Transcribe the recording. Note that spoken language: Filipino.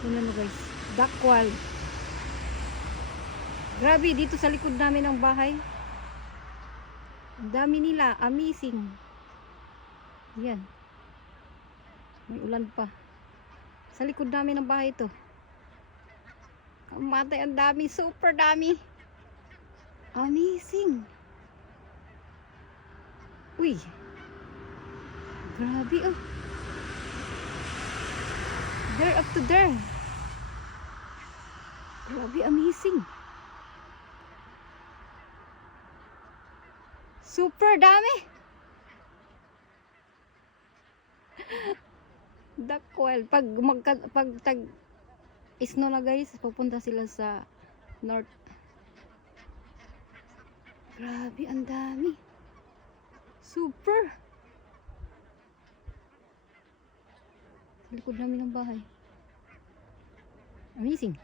Tingnan mo guys. Dakwal. Grabe, dito sa likod namin ng bahay. Ang dami nila. Amazing. Yan. May ulan pa. Sa likod namin ng bahay ito. Kamatay ang dami. Super dami. Amazing. Uy. Grabe oh. There up to there. Grabe, amazing. Super dami. Dakwal. Pag magka, pag tag isno na guys, pupunta sila sa north. Grabe, ang dami. Super. Likod namin ng bahay. Amazing.